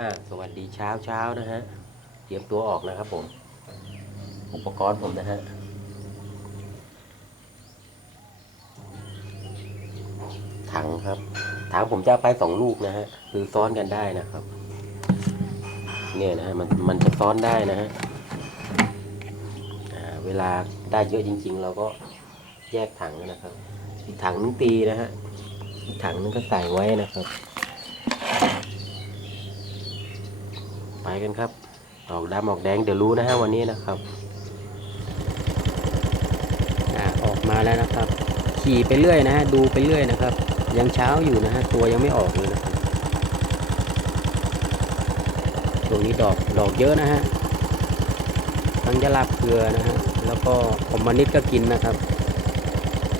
อ่าสวัสดีเช้าเช้านะฮะ เตรียมตัวออกนะครับผม อุปกรณ์ผมนะฮะ ถังครับ ถังผมจะเอาไปสองลูกนะฮะ คือซ้อนกันได้นะครับ เนี่ยนะฮะ มันมันจะซ้อนได้นะฮะเวลาได้เยอะจริง ๆ เราก็แยกถังนะครับ อีกถังนึงตีนะฮะ อีกถังนึงก็ใส่ไว้นะครับ ไปกันครับ ออกดำออกแดงเดี๋ยวรู้นะฮะวันนี้นะครับอออกมาแล้วนะครับ ขี่ไปเรื่อยนะฮะดูไปเรื่อยนะครับ ยังเช้าอยู่นะฮะตัวยังไม่ออกเลยนะครับตรงนี้ดอกดอกเยอะนะฮะทั้งยาลาบเกลือนะฮะแล้วก็คอมมานิดก็กินนะครับ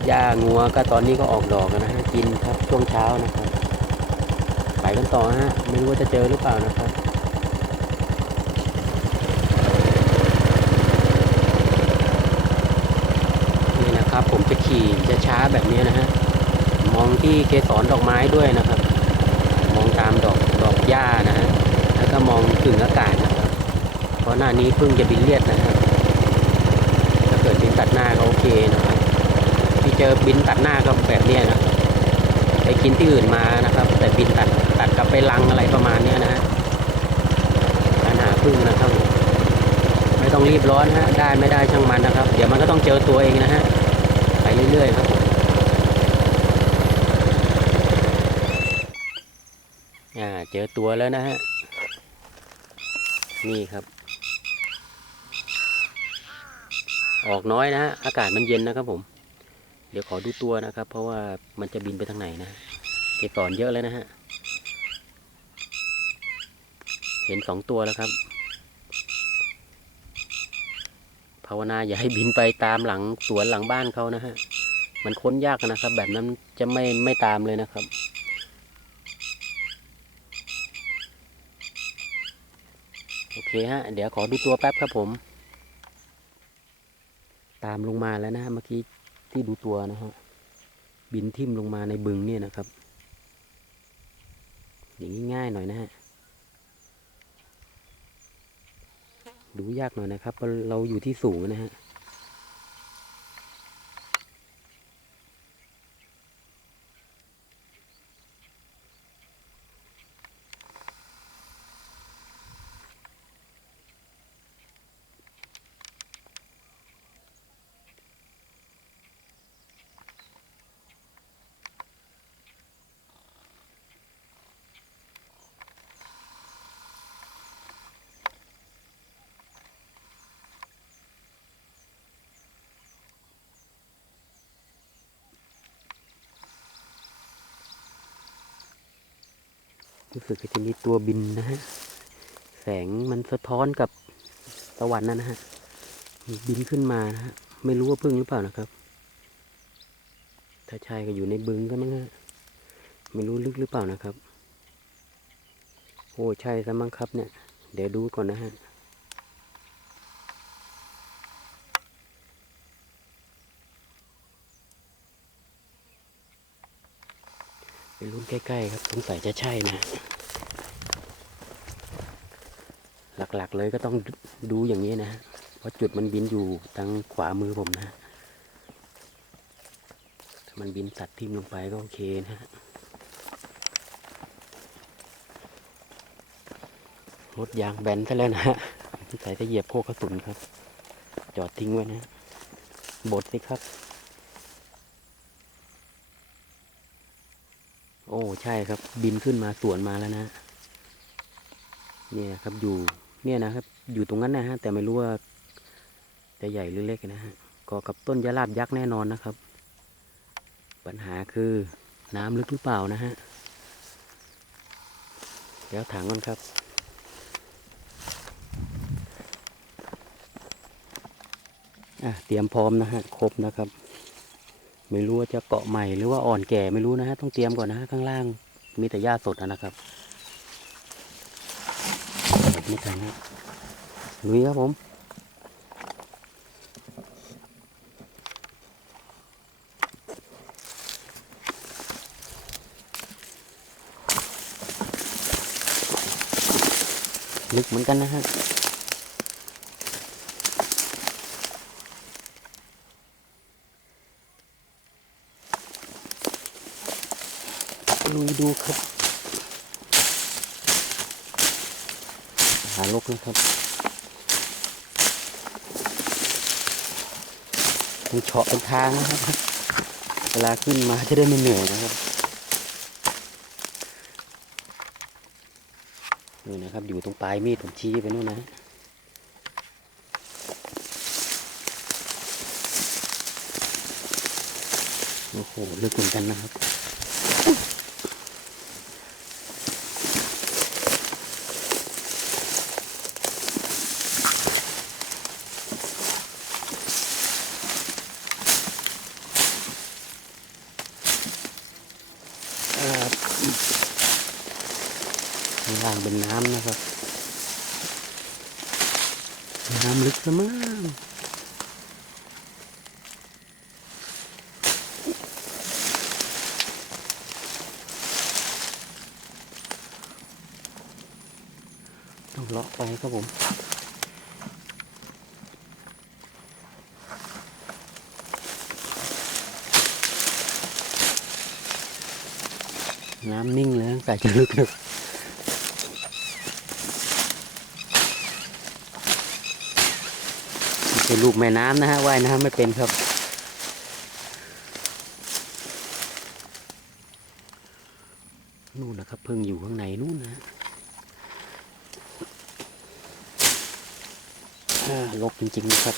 หญ้างัวก็ตอนนี้ก็ออกดอกแล้วนะฮะกินครับช่วงเช้านะครับไปกันต่อฮะไม่รู้ว่าจะเจอหรือเปล่านะครับ นะครับ ผมจะขี่ช้าๆแบบนี้นะฮะมองที่เกสรดอกไม้ด้วยนะครับ มองตามดอกดอกหญ้านะฮะแล้วก็มองถึงอากาศนะครับเพราะหน้านี้เพิ่งจะบินเลียดนะฮะถ้าเกิดบินตัดหน้าก็โอเคนะครับที่เจอบินตัดหน้าก็แบบนี้นะไปกินที่อื่นมานะครับ แต่บินตัดตัดกลับไปลังอะไรประมาณนี้นะฮะปัญหาพึ่งนะครับไม่ต้องรีบร้อนฮะได้ไม่ได้ช่างมันนะครับ เดี๋ยวมันก็ต้องเจอตัวเองนะฮะ เรื่อยๆครับอ่าเจอตัวแล้วนะฮะ นี่ครับ ออกน้อยนะฮะ อากาศมันเย็นนะครับผม เดี๋ยวขอดูตัวนะครับ เพราะว่ามันจะบินไปทางไหนนะเกสรเยอะเลยนะฮะ เห็นสองตัวแล้วครับ ภาวนาอย่าให้บินไปตามหลังสวนหลังบ้านเขานะฮะ มันค้นยากนะครับ แบบนั้นจะไม่ไม่ตามเลยนะครับ โอเคฮะ เดี๋ยวขอดูตัวแป๊บครับผม ตามลงมาแล้วนะฮะเมื่อกี้ที่ดูตัวนะฮะ บินทิ่มลงมาในบึงเนี่ยนะครับ อย่างนี้ง่ายหน่อยนะฮะ ดูยากหน่อยนะครับเพราะเราอยู่ที่สูงนะฮะ รู้สึกว่าจะมีตัวบินนะฮะ แสงมันสะท้อนกับตะวันนั่นนะฮะ บินขึ้นมานะฮะ ไม่รู้ว่าพึ่งหรือเปล่านะครับ ถ้าใช่ก็อยู่ในบึงก็มั้งฮะ ไม่รู้ลึกหรือเปล่านะครับ โอ้ใช่ซะมั้งครับเนี่ย เดี๋ยวดูก่อนนะฮะ รุ่นใกล้ๆครับสงสัยจะใช่นะ หลักๆเลยก็ต้องดูอย่างนี้นะ เพราะจุดมันบินอยู่ทางขวามือผมนะ ถ้ามันบินตัดทิ่มลงไปก็โอเคนะฮะรถยางแบนซะแล้วนะฮะสงสัยจะเหยียบพวกกระสุนครับ จอดทิ้งไว้นะ บดสิครับ โอ้ใช่ครับ บินขึ้นมาสวนมาแล้วนะเนี่ยครับอยู่เนี่ยนะครับ อยู่ตรงนั้นนะฮะแต่ไม่รู้ว่าจะใหญ่หรือเล็กนะฮะก็กับต้นยาลาบยักษ์แน่นอนนะครับ ปัญหาคือน้ำลึกหรือเปล่านะฮะเดี๋ยวถังก่อนครับอะเตรียมพร้อมนะฮะครบนะครับ ไม่รู้ว่าจะเกาะใหม่หรือว่าอ่อนแก่ไม่รู้นะฮะต้องเตรียมก่อนนะฮะข้างล่าง มีแต่หญ้าสดนะครับแบบนี้กันนะลุยครับผมลึกเหมือนกันนะฮะ ลุยดูครับ หาลกนะครับต้องเฉาะเป็นทางนะครับ เวลาขึ้นมาจะได้ไม่เหนื่อยนะครับ นี่นะครับ อยู่ตรงปลายมีดผมชี้ไปนู่นนะโอ้โหลึกเหมือนกันนะครับข้างล่าง เป็นน้ำนะครับ น้ำลึกซะมากต้องเลาะไปครับผมน้ำนิ่งเลยแต่จะลึกนึก เป็นลูกแม่น้ำนะฮะว่ายน้ำไม่เป็นครับ นู่นนะครับเพิ่งอยู่ข้างในนู่นนะลกจริงๆนะครับ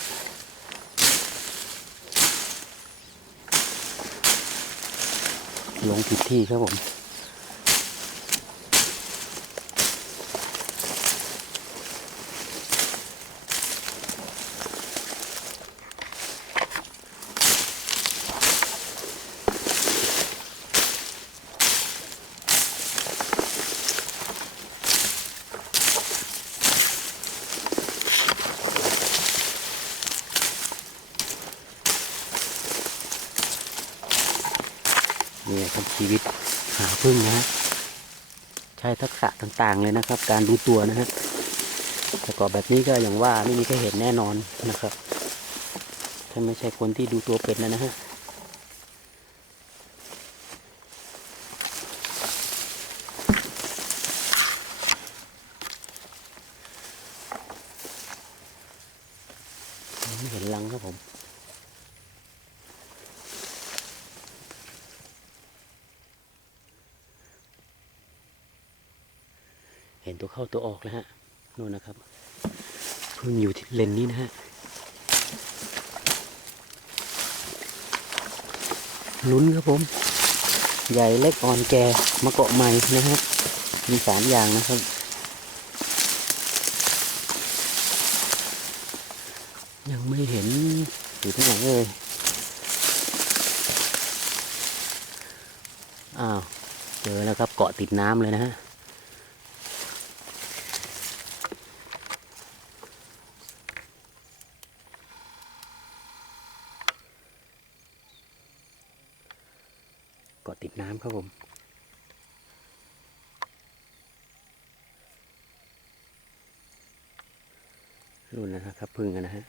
ลงผิดที่ครับผม นี่ครับชีวิตหาพึ่งนะฮะใช้ทักษะต่างๆเลยนะครับ การดูตัวนะฮะประกอบแบบนี้ก็อย่างว่าไม่มีใครเห็นแน่นอนนะครับ ถ้าไม่ใช่คนที่ดูตัวเป็นนะนะฮะไม่เห็นรังครับผม เห็นตัวเข้าตัวออกแล้วฮะนู่นนะครับเพิ่งอยู่ที่เลนนี้นะฮะลุ้นครับผม ใหญ่เล็กอ่อนแก่มาเกาะใหม่นะฮะมีสามอย่างนะครับยังไม่เห็นอยู่ที่ไหนเลยอ้าว เจอแล้วครับเกาะติดน้ำเลยนะฮะ กาะติดน้ำครับผม รุ่นนะครับพึ่งกันนะฮะ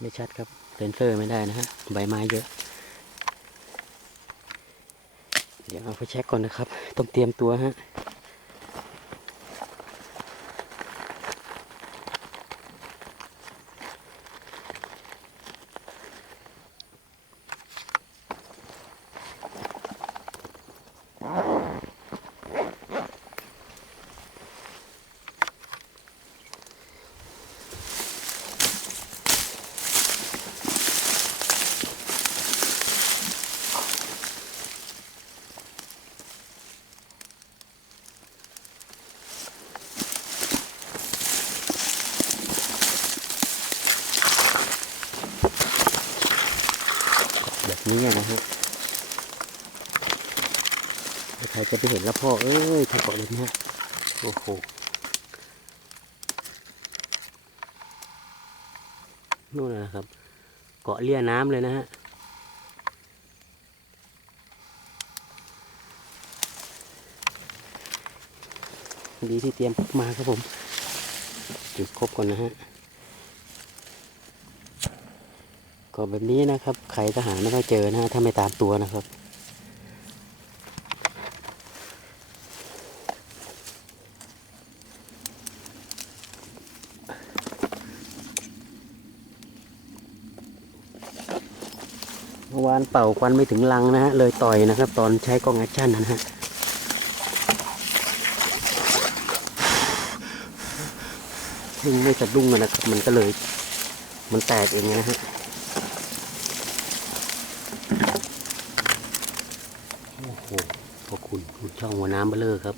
ไม่ชัดครับเซนเซอร์ไม่ได้นะฮะ ใบไม้เยอะ เดี๋ยวเอาไปเช็คก่อนนะครับ ต้องเตรียมตัวฮะ แบบนี้นะฮะใครจะไปเห็นแล้วพ่อ เอ้ยถ้าเกาะแบบนี้โอ้โหนู่นนะครับ เกาะเลี่ยน้ำเลยนะฮะดีที่เตรียมมาครับผม จุดครบก่อนนะฮะ ก็แบบนี้นะครับใครทหารไม่ค่อยเจอนะฮะถ้าไม่ตามตัวนะครับเมื่อวานเป่าควันไม่ถึงลังนะฮะเลยต่อยนะครับ ตอนใช้กล้องแอคชั่นนะฮะซึ่งไม่สะดุ้งนะครับ มันก็เลย มันแตกเองนะฮะ โอ้โหพอคุณคุณช่องหัว น้ำเบลเลอร์ครับ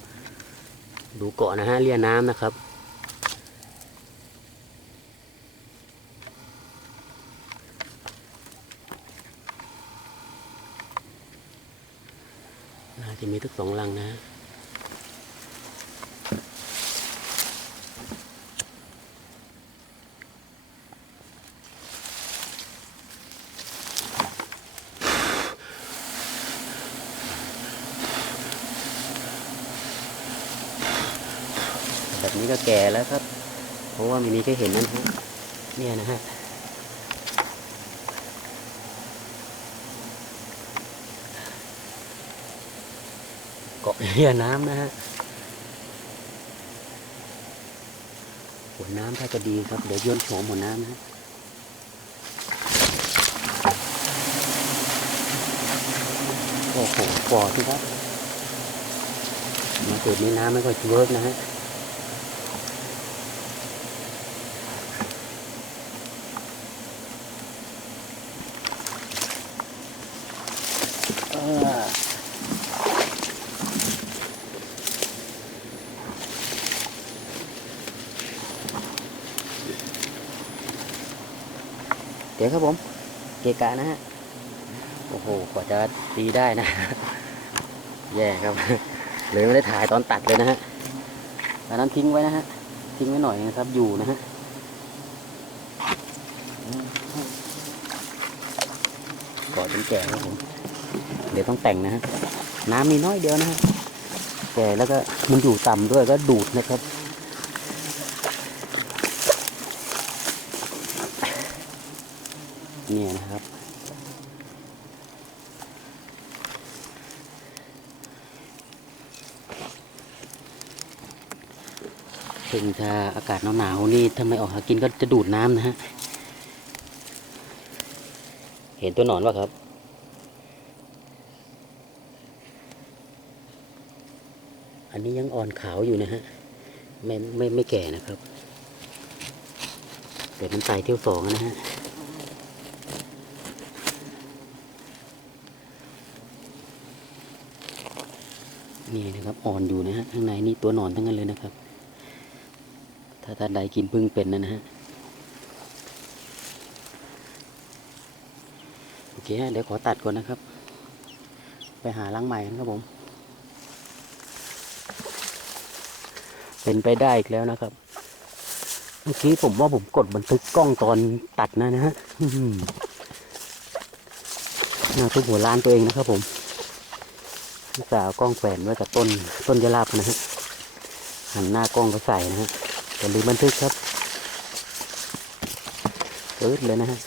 ดูเกาะนะฮะเลียน้ำนะครับ น่าจะมีทั้งสองลังนะฮะ แก่แล้วครับ เพราะว่าม่มีใครเห็นนั่นฮะเนี่ยนะฮะเกาะเรือน้ำนะฮะหัวน้ำถ้าจะดีครับ เดี๋ยวโยนโฉมหัวน้ำนะฮะโอ้โหปอดที่ครับมาเกิดนี้น้ำไม่ค่อยเวิร์กนะฮะ เดี๋ยวครับผม เกะกะนะฮะ โอ้โห กว่าจะตีได้นะ แย่ครับ เลยไม่ได้ถ่ายตอนตัดเลยนะฮะตอนนั้นทิ้งไว้นะฮะ ทิ้งไว้หน่อยนะครับ อยู่นะฮะก่อจนแก่ครับผม เดี๋ยวต้องแต่งนะฮะ น้ำมีน้อยเดียวนะฮะ แก่แล้วก็มันอยู่ต่ำด้วยก็ดูดนะครับ เนี่ยนะครับ ซึ่งถ้าอากาศหนาวๆนี่ถ้าไม่ออกหากินก็จะดูดน้ำนะฮะ เห็นตัวหนอนป่ะครับ อันนี้ยังอ่อนขาวอยู่นะฮะ ไม่ไม่ไม่แก่นะครับแต่มันไต่เที่ยวสองนะฮะนี่นะครับอ่อนอยู่นะฮะข้างในนี่ตัวหนอนทั้งนั้นเลยนะครับ ถ้าท่านใดกินพึ่งเป็นนะนะฮะ โอเคฮะ เดี๋ยวขอตัดก่อนนะครับ ไปหาล้างใหม่กันครับผม เป็นไปได้อีกแล้วนะครับ เมื่อกี้ผมว่าผมกดบันทึกกล้องตอนตัดนะนะฮะน่าทุกหัวล้านตัวเองนะครับผมสาวกล้องแขวนไว้กับต้นต้นยะลาบนะฮะหันหน้ากล้องก็ใส่นะฮะ อย่าลืมบันทึกครับเปิดเลยนะฮะ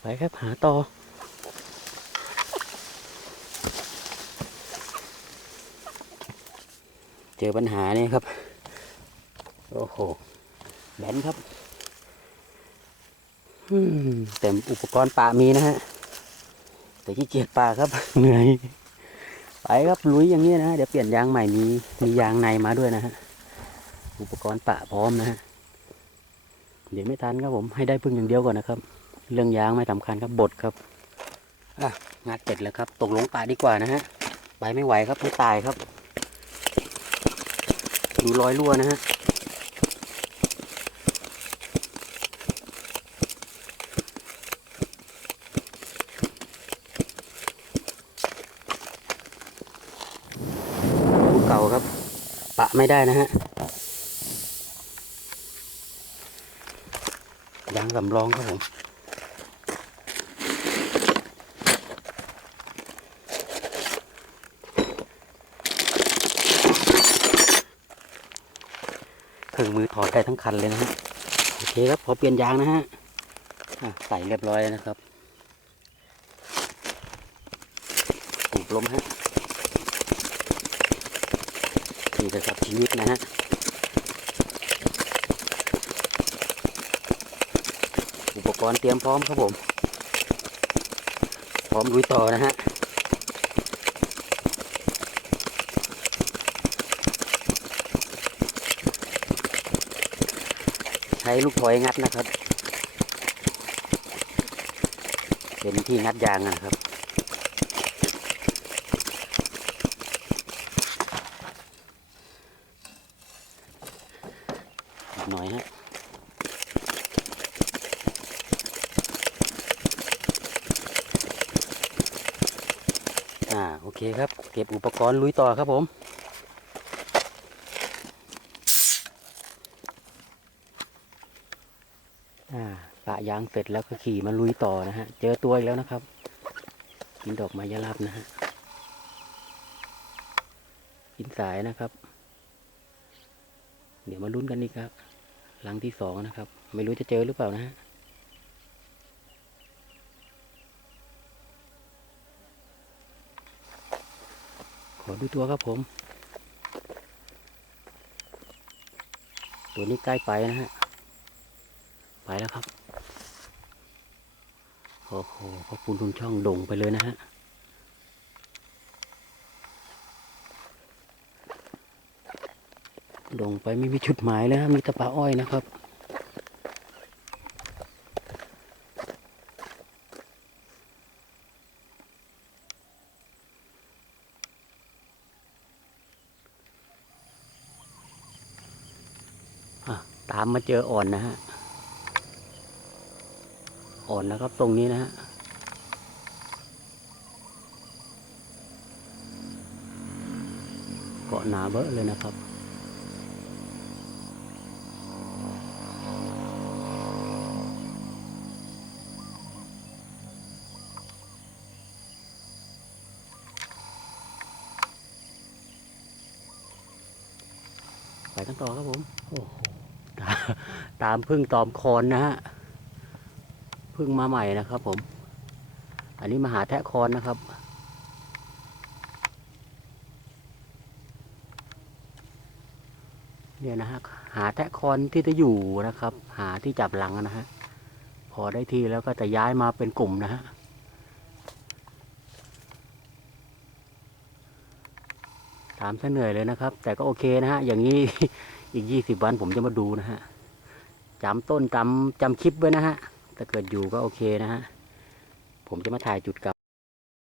ไปครับหาต่อเจอปัญหานี่ครับ โอ้โห แบนครับอืมแต่อุปกรณ์ป่ามีนะฮะ แต่ขี้เกียจป่าครับ เหนื่อย ไปครับลุยอย่างนี้นะเดี๋ยวเปลี่ยนยางใหม่มีมียางในมาด้วยนะฮะอุปกรณ์ปะพร้อมนะฮะเดี๋ยวไม่ทันครับผมให้ได้พึ่งอย่างเดียวก่อนนะครับ เรื่องยางไม่สำคัญครับบดครับอะงานเสร็จแล้วครับ ตกลงป่าดีกว่านะฮะไปไม่ไหวครับไม่ตายครับ ดูรอยรั่วนะฮะ่าครับ ปะไม่ได้นะฮะยางสำรองครับผมเคงมือถอดได้ทั้งคันเลยนะฮะโอเคครับพอเปลี่ยนยางนะฮะใส่เรียบร้อยแล้วนะครับปลูกลมฮะ กระสับชีวิตนะฮะอุปกรณ์เตรียมพร้อมครับผม พร้อมลุยต่อนะฮะใช้ลูกถอยงัดนะครับ เป็นที่งัดยางนะครับ อีกหน่อยฮะ อ่า โอเคครับ เก็บอุปกรณ์ลุยต่อครับผม อ่าปะยางเสร็จแล้วก็ขี่มาลุยต่อนะฮะ เจอตัวอีกแล้วนะครับ กินดอกไม้ยะลาบนะฮะ กินสายนะครับ เดี๋ยวมาลุ้นกันอีกครับ หลังที่สองนะครับ ไม่รู้จะเจอหรือเปล่านะฮะ ขอดูตัวครับผม ตัวนี้ใกล้ไปนะฮะ ไปแล้วครับ โอ้โหพระคุณทุนช่องโด่งไปเลยนะฮะโด่งไปไม่มีจุดหมายเลยฮะมีตะปาอ้อยนะครับ ตามมาเจออ่อนนะฮะ อ่อนนะครับตรงนี้นะฮะ เกาะหนาเบอะเลยนะครับไปกันต่อครับผม ตามพึ่งตอมคอนนะฮะพึ่งมาใหม่นะครับ ผม อันนี้มาหาแทะคอนนะครับ เนี่ยนะฮะหาแทะคอนที่จะอยู่นะครับ หาที่จับหลังนะฮะพอได้ที่แล้วก็จะย้ายมาเป็นกลุ่มนะฮะตามซะเหนื่อยเลยนะครับ แต่ก็โอเคนะฮะ อย่างนี้อีกยี่สิบวันผมจะมาดูนะฮะ จำต้นจำจำคลิปไว้นะฮะถ้าเกิดอยู่ก็โอเคนะฮะผมจะมาถ่ายจุดเก่า